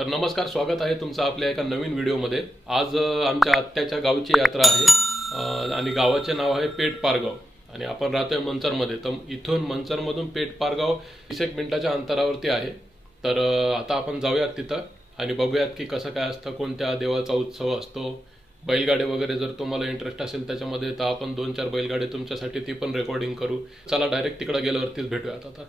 तर नमस्कार, स्वागत आहे तुमचं आपल्या एका नवीन व्हिडिओमध्ये। आज आमच्या आत्याच्या गावची यात्रा आहे आणि गावाचे नाव आहे पेठ पारगाव आणि आपण राहतोय मंचरमध्ये। तर इथून मंचरमधून पेठ पारगाव 20 मिनिटाच्या अंतरावरती आहे। तर आता आपण जाऊयात तिथं आणि बघूयात की कसं काय असतं, कोणत्या देवाचा उत्सव असतो, बैलगाडे वगैरे। जर तुम्हाला इंटरेस्ट असेल त्याच्यामध्ये तर आपण 2-4 बैलगाडे तुमच्यासाठी ती पण रेकॉर्डिंग करू। चला डायरेक्ट तिकडे गेल्यावरतीच भेटूयात आता।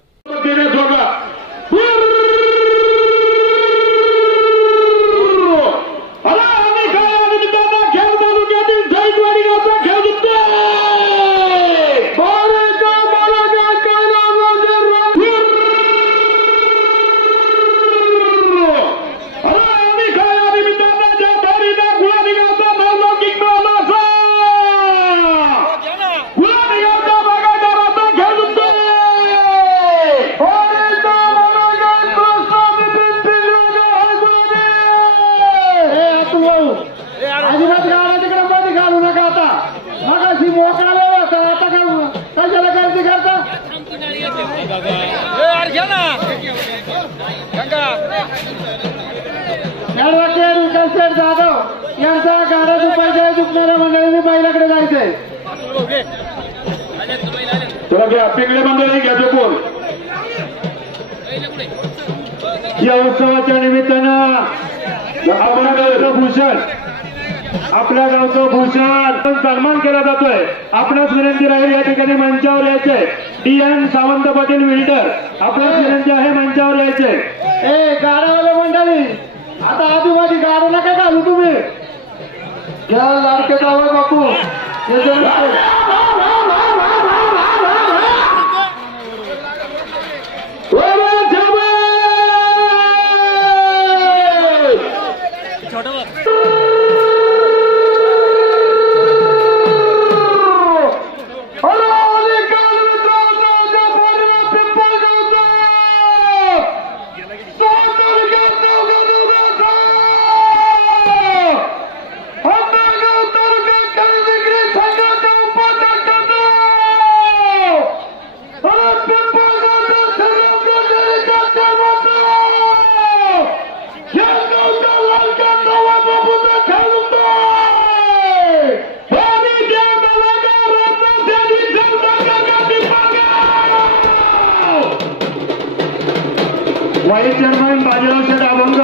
यांचा गाडा दुपारच्या दुखणाऱ्या मंडळींनी बैलाकडे जायचंय। तुला घ्या पिंगळे मंडळी घ्यायचे कोण या उत्सवाच्या निमित्तानं आपल्या गावचं भूषण सन्मान केला जातोय। आपणास विनंती राहील या ठिकाणी मंचावर यायचंय। DN सावंत पाटील विल्डर आपणास विनंती आहे मंचावर यायचंय। गाड्यावाले मंडळी आता आजूबाजू गाडा नका घालू तुम्ही, घ्या लाडके जावं बापू। वाईस चेअरमन बाजीराव शेठ अभंग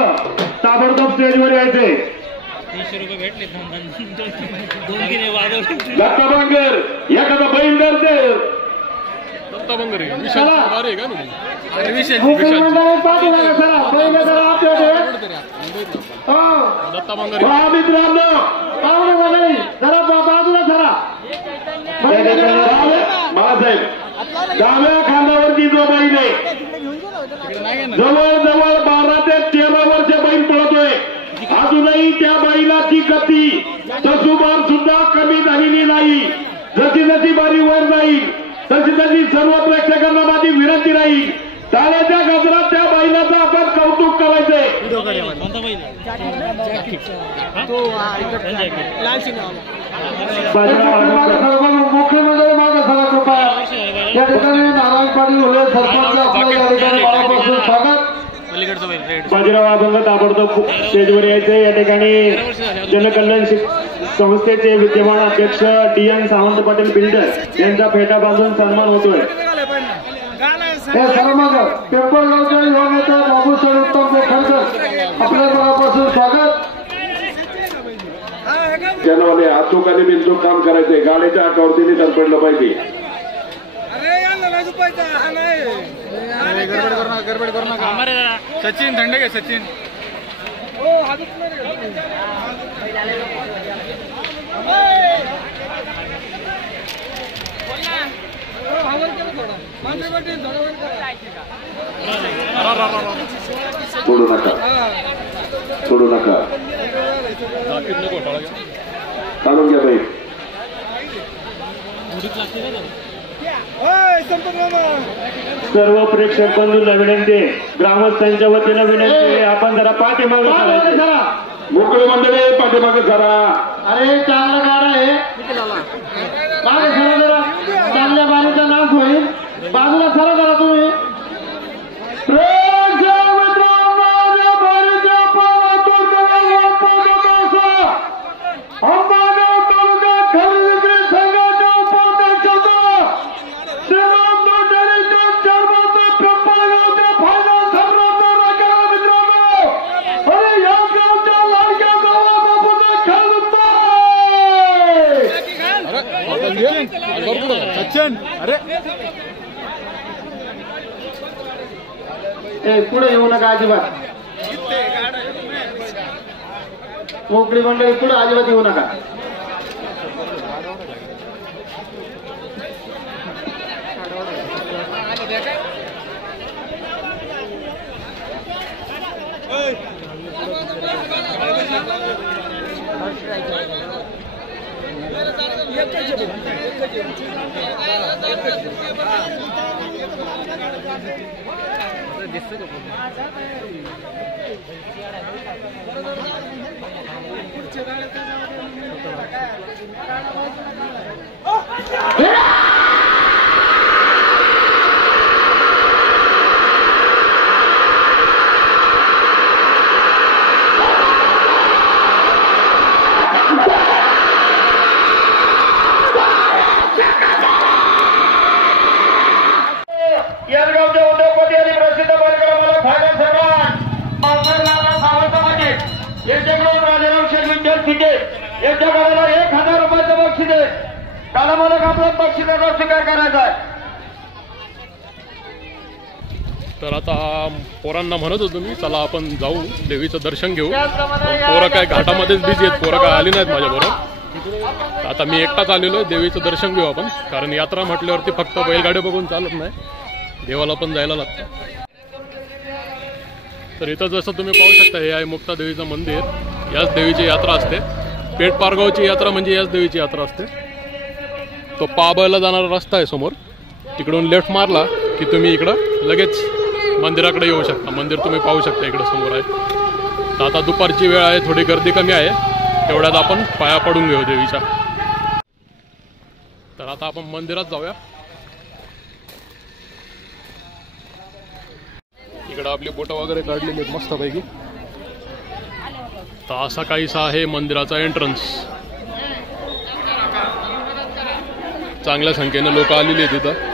ताबडतोब स्टेजवर यायचे। 300 रुपये भेटले दत्ताबंगर एखादा बैल करते दत्ताबंगर विशाल अरे का नाही विशेष दत्ताबंगर मित्रांनो पाहुणे जरा बाजूला जरा बाळासाहेब डाव्या खांद्यावरती जो बैल आहे जवळजवळ 12 ते 13 वर्ष बैल पळतोय। अजूनही त्या बैलाची गती तसूबार सुद्धा कमी झालेली नाही। जशी जशी बारी वर जाईल तशी तशी सर्व प्रेक्षकांना माझी विनंती राहील, टाळ्याच्या गजरात त्या बैलाचं आपण कौतुक करायचंय। मुख्यमंत्री माझा सगळा कृपा या ठिकाणी नारायण पाटील होळे सरपंच स्वागत। बाजीराव अभंग ताबडतोब स्टेजवर यायचे। या ठिकाणी जनकल्याण संस्थेचे विद्यमान अध्यक्ष DN सावंत पाटील बिल्डर यांचा फेटा बांधून सन्मान होतोय। पेपरगावच्या युवा नेता बाबू सर उत्तम खडकर आपल्या मनापासून स्वागत। जनवाले अचूक बिनचूक काम करायचंय, गाडीच्या आकावरती निधन पडलं पाहिजे। गडबड करू नका हमारे सचिन थंडे के सचिन सोडू नका सोडू नका काढून घ्या बाई। सर्व प्रेक्षक बंधूंना विनंती, ग्रामस्थांच्या वतीनं विनंती, आपण जरा पाठीमागे मोकळे मंडळी पाठीमागे जरा। अरे चांगला गाडा आहे चांगल्या बारीचा नाश होईल, बाजूला सरा करा तुम्ही। चेतन अरे पुढे येऊ नका अजिबात. मोकळी मंडळी पुढे अजिबात येऊ नका. यादगावचे उद्योगपती आणि प्रसिद्ध बालकला फायनल सन्मान यांच्याकडून राजाराम शेठ विठ्ठल तिथे यांच्याकडे 1000 रुपयाचं बक्षीस आहे. काला मालक आपला बक्षिसाचा स्वीकार करायचा आहे. तर आता पोरांना म्हणत होतो मी चला आपण जाऊ देवीचं दर्शन घेऊ. पोरं काय घाटामध्येच बिझी आहेत, पोरं काय आली नाहीत माझ्याबरोबर. आता मी एकटाच आलेलो आहे. देवीचं दर्शन घेऊ आपण, कारण यात्रा म्हटल्यावरती फक्त बैलगाडी बघून चालत नाही, देवाला पण जायला लागतं. तर इथं जसं तुम्ही पाहू शकता हे आहे मुक्ता देवीचं मंदिर. याच देवीची यात्रा असते. पेठ पारगावची यात्रा म्हणजे याच देवीची यात्रा असते. तो पाबळला जाणारा रस्ता आहे समोर, तिकडून लेफ्ट मारला की तुम्ही इकडं लगेच मंदिराकडे येऊ शकता. मंदिर तुम्ही पाहू शकता इकडं समोर आहे. तर आता दुपारची वेळ आहे, थोडी गर्दी कमी आहे, तेवढ्यात आपण पाया पडून घेऊ देवीच्या. तर आता आपण मंदिरात जाऊया. इकडं आपली बोटं वगैरे काढलेली आहेत मस्तपैकी. तर असा काहीसा आहे मंदिराचा एंट्रन्स. चांगल्या संख्येने लोक आलेली आहेत तिथं.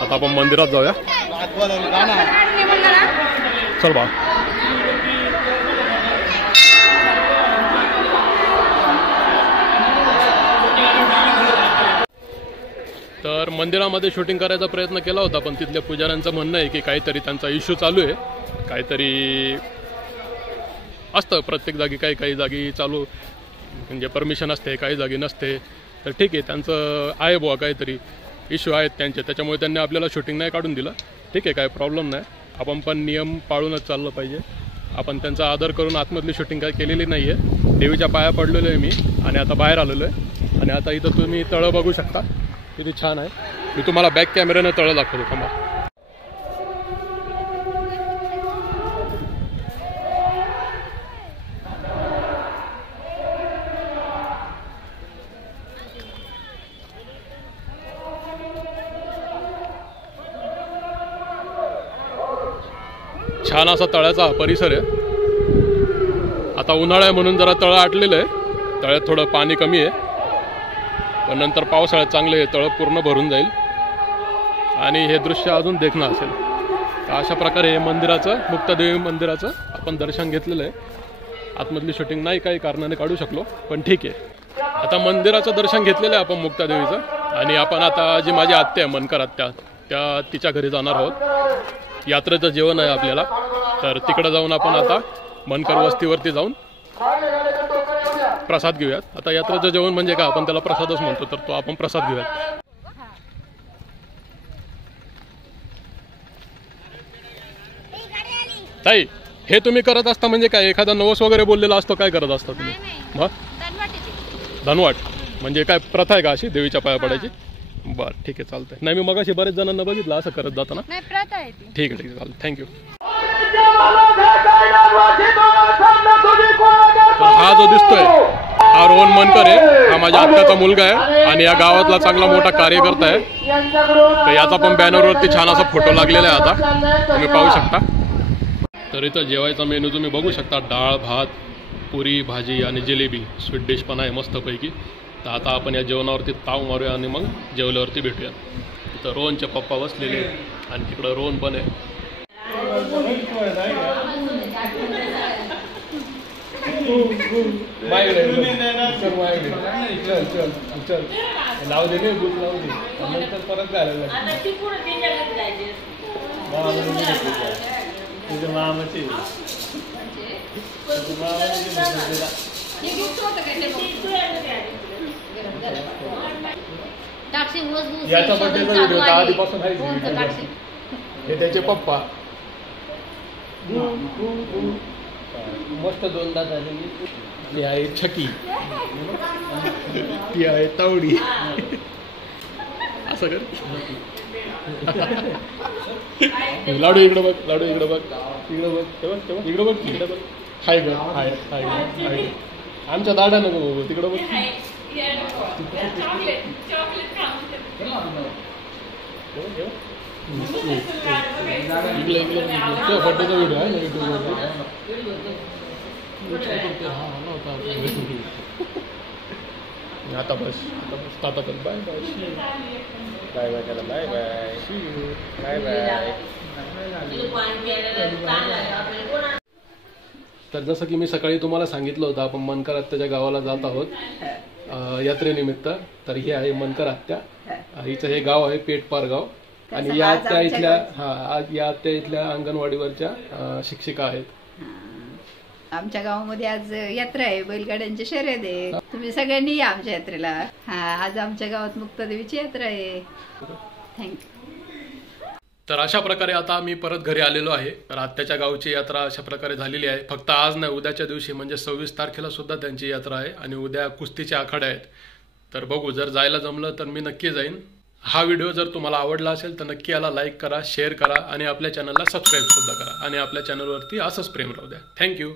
आता आपण मंदिरात जाऊया. चल बा. तर मंदिरामध्ये शूटिंग करायचा प्रयत्न केला होता, पण तिथल्या पुजाऱ्यांचं म्हणणं आहे की काहीतरी त्यांचा इश्यू चालू आहे. काहीतरी असतं प्रत्येक जागी, काही जागी चालू म्हणजे परमिशन असते, काही जागी नसते. तर ठीक आहे, त्यांचं आहे बुवा काहीतरी इश्यू आहेत त्यांचे, त्याच्यामुळे त्यांनी आपल्याला शूटिंग नाही काढून दिलं. ठीक आहे, काय प्रॉब्लेम नाही. आपण पण नियम पाळूनच चाललं पाहिजे. आपण त्यांचा आदर करून आतमधली शूटिंग काय केलेली नाही आहे. देवीच्या पाया पडलेलो आहे मी आणि आता बाहेर आलेलो आहे. आणि आता इथं तुम्ही तळं बघू शकता, किती छान आहे. मी तुम्हाला बॅक कॅमेऱ्याने तळं दाखवतो थांबा. छान असा तळ्याचा परिसर आहे. आता उन्हाळा आहे म्हणून जरा तळं आटलेलं आहे, तळ्यात थोडं पाणी कमी आहे, पण नंतर पावसाळ्यात चांगले हे तळं पूर्ण भरून जाईल आणि हे दृश्य अजून देखणं असेल. तर अशा प्रकारे हे मंदिराचं, मुक्तादेवी मंदिराचं आपण दर्शन घेतलेलं आहे. आतमधली शूटिंग नाही काही कारणाने काढू शकलो, पण ठीक आहे. आता मंदिराचं दर्शन घेतलेलं आहे आपण मुक्तादेवीचं. आणि आपण आता जी माझी आत्या आहे मनकर आत्या, त्या तिच्या घरी जाणार आहोत. यात्रेचं जेवण आहे आपल्याला, तर तिकडे जाऊन आपण आता मनकर वस्तीवरती जाऊन प्रसाद घेऊयात. आता यात्रेचं जेवण म्हणजे काय, आपण त्याला प्रसादच म्हणतो, तर तो आपण प्रसाद घेऊयात. ताई, हे तुम्ही करत असता म्हणजे काय, एखादा नवस वगैरे बोललेला असतो, काय करत असता तुम्ही? मग धनवाट म्हणजे काय प्रथा आहे का अशी देवीच्या पाया पडायची? बरं ठीक आहे, चालतंय. नाही मी मगाशी बरेच जणांना बघितलं असं करत जाताना. ठीक आहे चालतं, थँक्यू. हा जो दिसतोय हा रोहन मनकर आहे, हा माझ्या आत्याचा मुलगा आहे आणि या गावातला चांगला मोठा कार्यकर्ता आहे. तर याचा पण बॅनरवरती छान असा फोटो लागलेला आहे, आता तुम्ही पाहू शकता. तर इथं जेवायचा मेनू तुम्ही बघू शकता, डाळ भात पुरी भाजी आणि जिलेबी स्वीट डिश पण आहे मस्तपैकी. तर आता आपण या जेवणावरती ताव मारूया आणि मग जेवल्यावरती भेटूया. इथं रोहनचे पप्पा बसलेले आणि तिकडं रोहन पण आहे. चल लावू दे नाही भूत लावू दे नंतर परत घालायला तुझ्या मामाची याचा बड्डेचा व्हिडिओ तर आधीपासून आहे हे त्याचे पप्पा मस्त दोनदा झाले ती आहे छकी ती आहे तावडी असं कर लाडू इकडं बघ लाडू इकडं बघ इकडं बघ इकडं बघ इकडं बघ हाय ग हाय हाय हाय आमच्या दाडा नको बघू तिकडं बघ बड्डेचा व्हिडिओ आहे ना युट्यूबवर आता बस आता कर बाय बाय बाय बाय त्याला बाय बाय बाय बाय. तर जसं की मी सकाळी तुम्हाला सांगितलं होतं आपण मनकर आत्याच्या गावाला जात आहोत यात्रेनिमित्त. तर ही आहे मनकर आत्या, हिचं हे गाव आहे पेठ पारगाव आणि या आत्या इथल्या या आत्या इथल्या अंगणवाडीवरच्या शिक्षिका आहेत. आमच्या गावामध्ये आज यात्रा आहे, बैलगाड्यांची शर्यत आहे. तुम्ही सगळ्यांनी या आमच्या यात्रेला. आज आमच्या गावात मुक्तादेवीची यात्रा आहे. थँक्यू. तर अशा प्रकारे आता मी परत घरी आलेलो आहे. तर आत्याच्या गावची यात्रा अशा प्रकारे झालेली आहे. फक्त आज नाही, उद्याच्या दिवशी म्हणजे 26 तारखेला सुद्धा त्यांची यात्रा आहे आणि उद्या कुस्तीचे आखाडे आहेत. तर बघू, जर जायला जमलं तर मी नक्की जाईन. हा व्हिडिओ जर तुम्हाला आवडला असेल तर नक्की याला लाईक करा, शेअर करा आणि आपल्या चॅनलला सबस्क्राईब सुद्धा करा आणि आपल्या चॅनलवरती असंच प्रेम राहू द्या. थँक्यू.